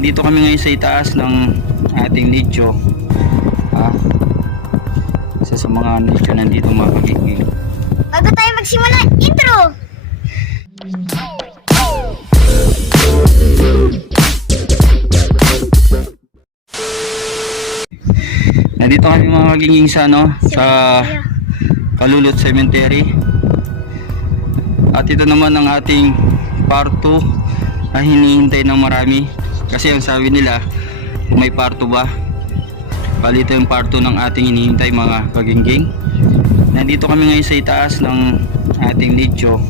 Nandito kami ngayon sa itaas ng ating nicho. Isa sa mga nicho nandito mga kagiging. Bago tayo magsimula, intro! Nandito kami mga kagiging sa sa Kalulot Cemetery. At ito naman ang ating part 2 na hinihintay ng marami. Kasi ang sabi nila, may part 2 ba? Bali ito yung part 2 ng ating hinihintay mga kagingging. Nandito kami ngayon sa itaas ng ating nicho.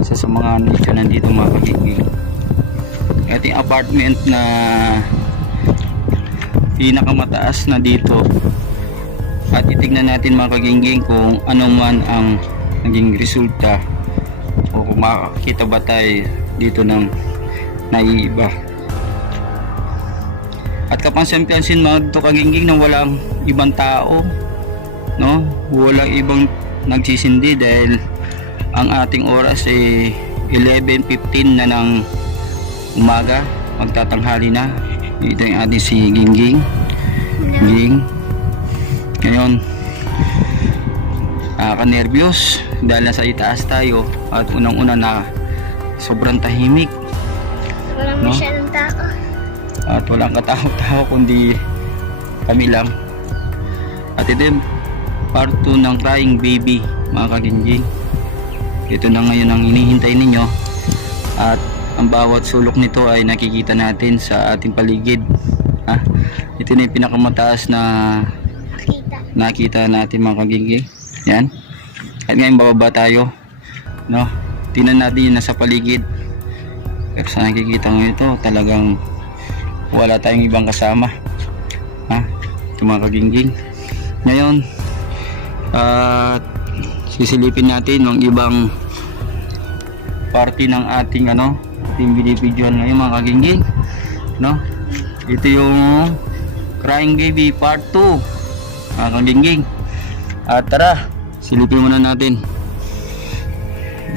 Isa sa mga nicho nandito mga kagingging. Ating apartment na pinakamataas na dito. At titignan natin mga kagingging kung ano man ang naging resulta o kung makakita ba tayo dito ng naiiba. At kapansin-pansin mga dito kagingging na walang ibang tao, no? Walang ibang nagsisindi dahil ang ating oras ay 11:15 na ng umaga, magtatanghali na. Ito yung ating si Gingging. Ging. Ngayon, ka-nervyos dahil nasa itaas tayo at unang-una na sobrang tahimik. Walang masyadong tao. At walang katao-tao kundi kami lang. At ito yung part 2 ng Crying Baby mga kagingging. Ito na ngayon ang hinihintay ninyo. At ang bawat sulok nito ay nakikita natin sa ating paligid. Ito na yung pinakamataas na nakita natin mga kagingging. Yan. At ngayon bababa tayo, no? Tingnan natin yung nasa paligid. Pero sa nakikita mo ito, talagang wala tayong ibang kasama. Ito mga kagingging. Ngayon, sisilipin natin yung ibang party ng ating ating video ngayon mga kagingging, no? Ito yung Crying Baby part 2 mga kagingging. At tara, silipin muna natin.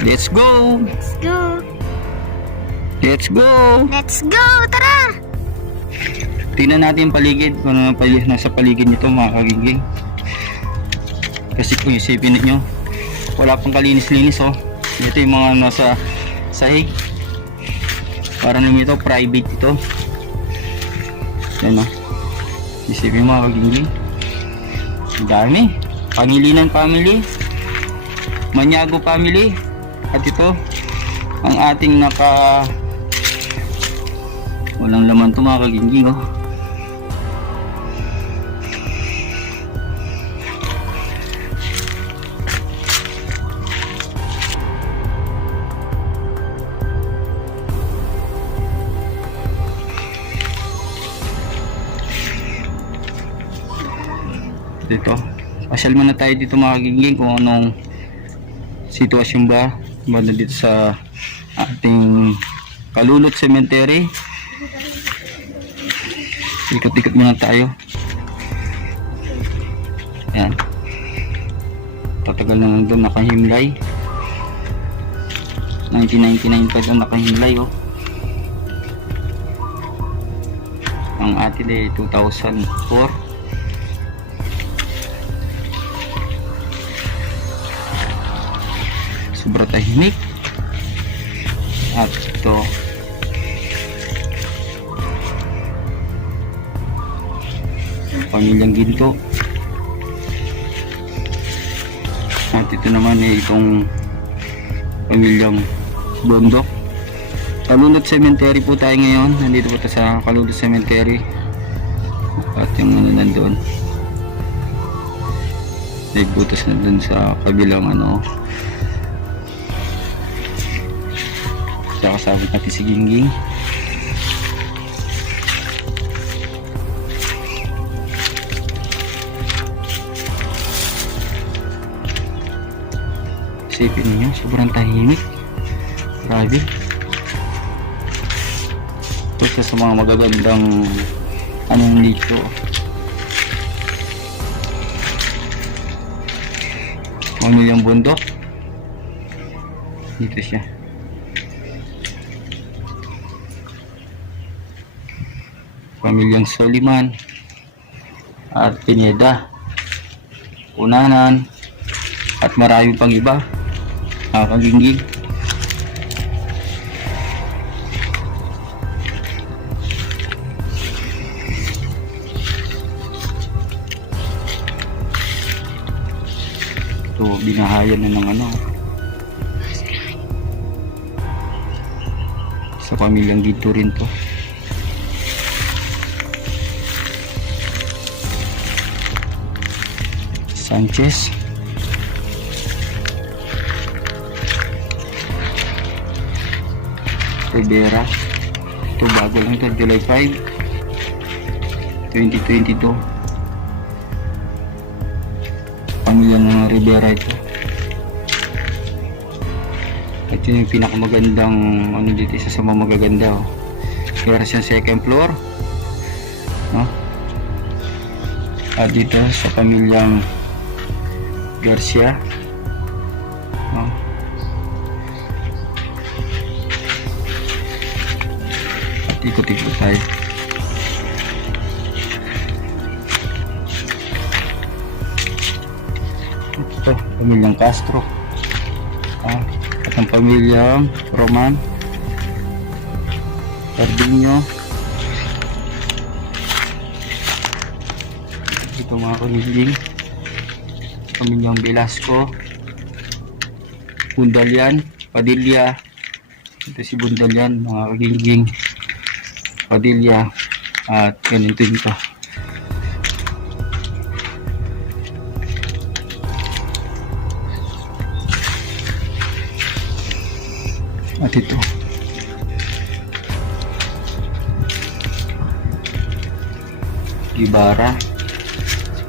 Let's go! Let's go! Let's go! Let's go! Tara! Tingnan natin yung paligid, kung ano nasa paligid nito mga kagingging. Kasi kung isipin ninyo, wala pang kalinis-linis. Ito yung mga nasa sahig. Parang naman ito, private ito. Yan isipin mga kagingging. Ang dami. Pangilinan family, Manyago family. At ito ang ating walang laman to mga kagingging. Dito pasyal muna tayo dito mga kagingging kung anong sitwasyon ba banda dito sa ating Kalulot Cemetery. Ikot-ikot muna tayo. Yan, tatagal na nandun nakahimlay. 1999 pa doon nakahimlay. Ang atin ay 2004. Sobra tahimik. At ito pamilyang Ginto. At ito naman ay itong pamilyang Bondok. Kalulot Cemetery po tayo ngayon. Nandito po tayo sa Kalulot Cemetery. At yung nandun ay butas na dun sa kabilang kasabot natin si Gingging. Isipin niyo, sobrang tahimik. Grabe. Ito sa mga magagandang dito. Pamilyang Bondok. Dito siya. pamilyang Soliman at Pineda, Unanan, at marami pang iba, mga kagingging. Ito, binahayan na ng sa pamilyang dito rin to. Sanchez, Rivera. Ito bago lang ito, July 5, 2022. Pamilya ng Rivera ito. Ito yung pinakamagandang dito, isa sa mga magaganda. Kaya siya second floor, no? At dito sa pamilyang Garcia, no? At ikot-ikot tayo. Ito, pamilyang Castro, at ang pamilyang Roman, Cardinho. Ito mga kagingging, pamilyang Velasco, Bundalian, Padilla. Ito si Bundalian, mga kagingging, Padilla, at ganito dito. At ito, Gibara,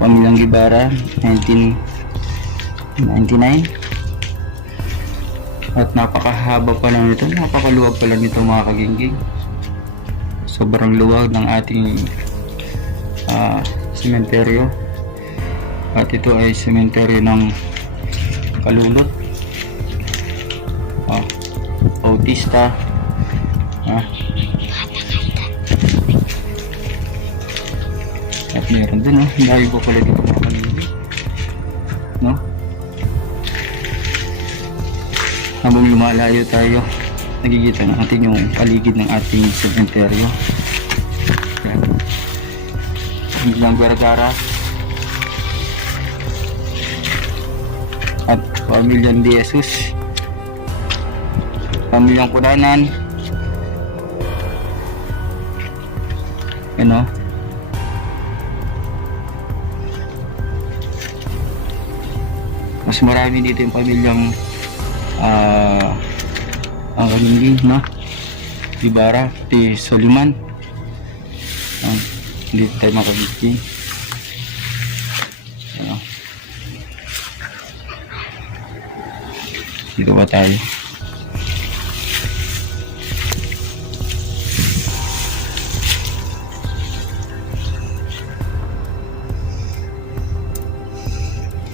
pamilyang Gibara, 1999. At napakahaba pa lang nito, napakaluwag pa lang nito mga kagingging. Sobrang luwag ng ating sementeryo. At ito ay sementeryo ng Kalulot, Bautista, at meron din, dahil ko pala dito mga kagingging, no? Habang lumalayo tayo, nakikita natin yung paligid ng ating sementeryo. Pamilyang Vergara at pamilyang De Jesus, pamilyang Punanan, mas marami dito yung pamilyang ang kagingging, no? Ibarra, di Soliman. Dito tayo makagingging. Dito ba tayo?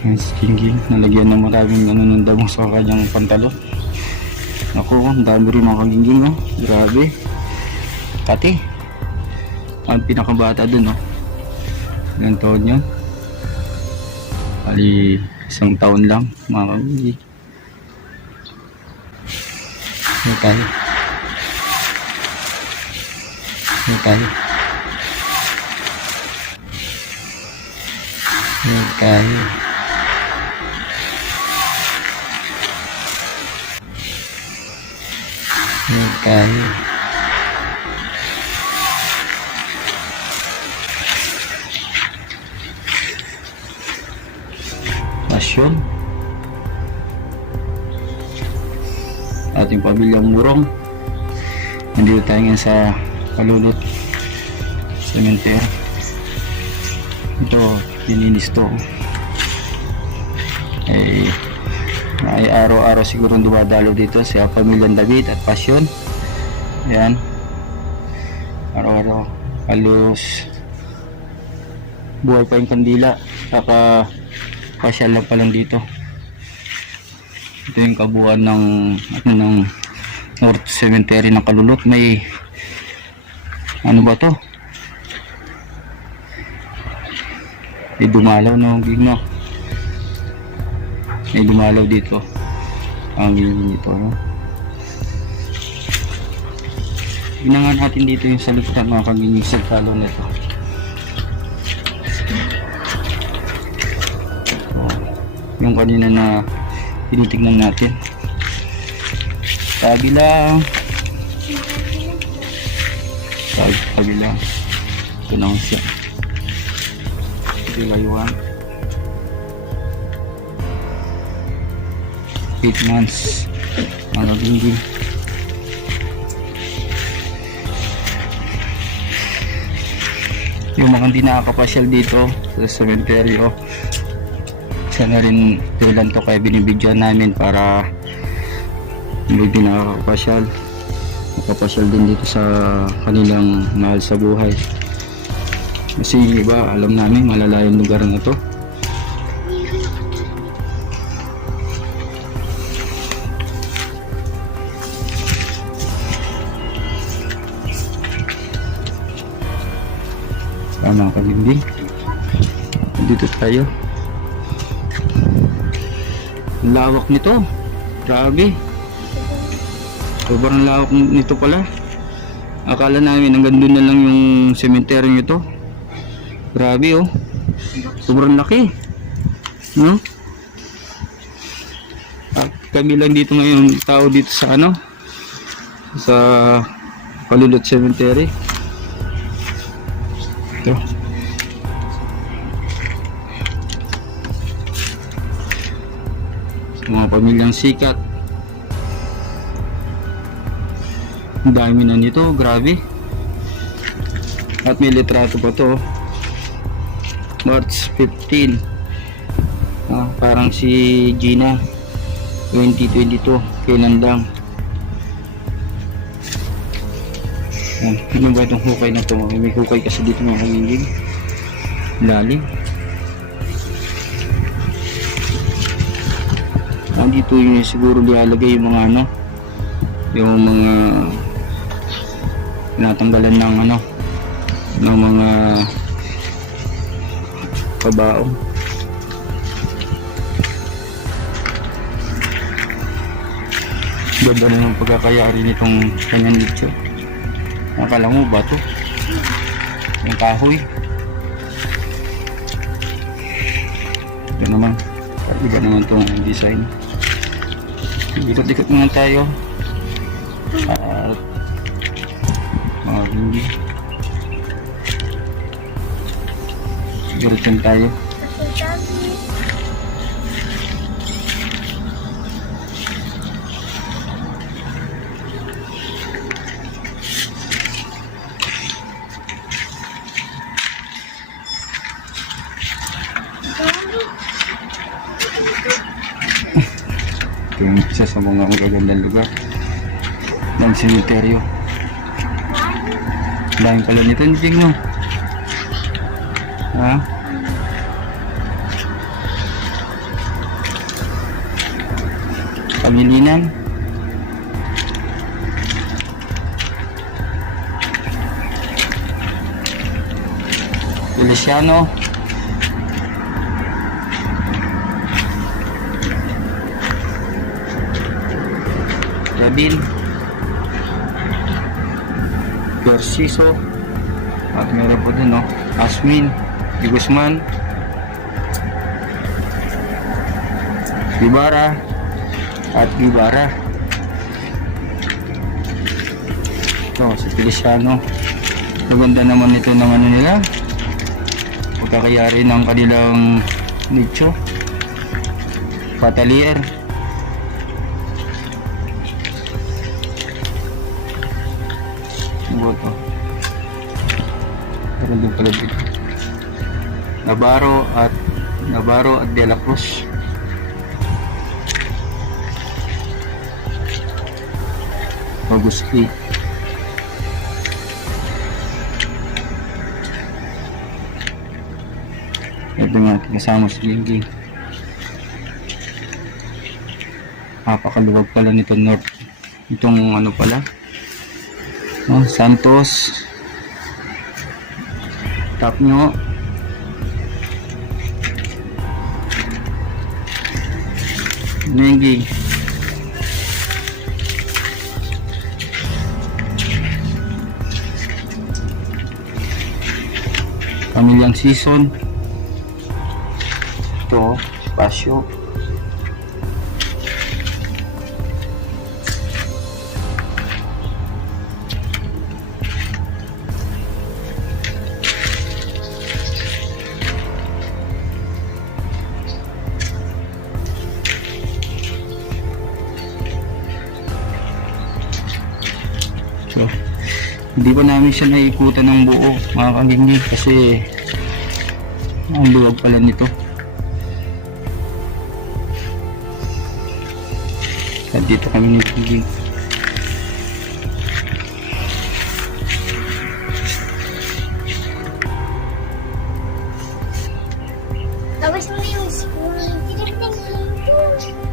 Stinging, nalagyan ng maraming ng damo sa kanyang pantalon. Ako, ang dami rin mga kagingging, no? Grabe. Pati ang pinakabata dun, no? Ilang taon yun? Bali, 1 taon lang mga kagingging. Metal. Metal. Metal. Metal. Pasyon. Ating pamilyang Murong. Nandito tayo ngayon sa Kalulot Cemetery. Ito, dininis to. Ay araw-araw siguro dumadalo dito sa pamilyang David at Pasyon. Ayan, araw-araw halos buhay pa yung kandila, saka pasyal lang pa lang dito. Ito yung kabuuan ng North Cemetery ng Kalulot. May ano ba to, May dumalaw no, no? May dumalaw dito. Ang dito, no? Tingnan nga natin dito yung salutan mga kaginging sa talo nito. Yung kanina na tinitignan natin. Kabilang. Kabilang. Ito lang siya. Dilayuan. 8 months. Mga kaginging. Yung mga hindi nakakapasyal dito sa cemetery, isa na rin tulan to kaya binibidyoan namin para hindi nakakapasyal, makapasyal din dito sa kanilang mahal sa buhay. Kasi yung iba alam namin malalayong lugar na to. Mga kaginging, dito tayo. Ang lawak nito, grabe, sobrang lawak nito pala. Akala namin hanggang doon na lang yung cemetery nito. Grabe sobrang laki, no? At kami lang dito ngayon tao dito sa sa Kalulot Cemetery. Ito. Mga pamilyang sikat. Ang dami na nito, grabe. At may litrato pa to. March 15. Parang si Gina 2022. Kailan lang. Ano ba itong hukay na ito? May hukay kasi dito mga kaginging. Lalim. Dito yung siguro dialagay yung mga yung mga natanggalan ng ng mga kabaong. Ganda rin ang pagkakayari nitong kanyang nicho. Akala mo ba ito? Yung kahoy. Ito naman. Iba naman itong design. Ikot-ikot naman tayo. At mga hindi. Siguro dyan tayo. Ito yung isa sa mga magagandang lugar ng sementeryo. Dahil pala nito, hindi mo. Pamilinan. Feliciano. Rabin, Persiso, at meron po din Asmin, Di Guzman, Gibara, at Gibara. Ito si Feliciano. Maganda naman ito ng nila, pagkakayari ng kanilang nicho. Patalier. Boto. Pero din pala dito. Navarro at De La Cruz. Agusti. Ito nga kasama si Lingging. Napakaluwag pala nito north. Itong pala. Santos, Tapnyo, Nengi. Pamilyang season. Ito, spasyo. So, hindi pa namin siya naikutan ng buo mga kaginggi kasi ang luwag pala nito. At dito kami nagiging Tapos mo yung tinipin.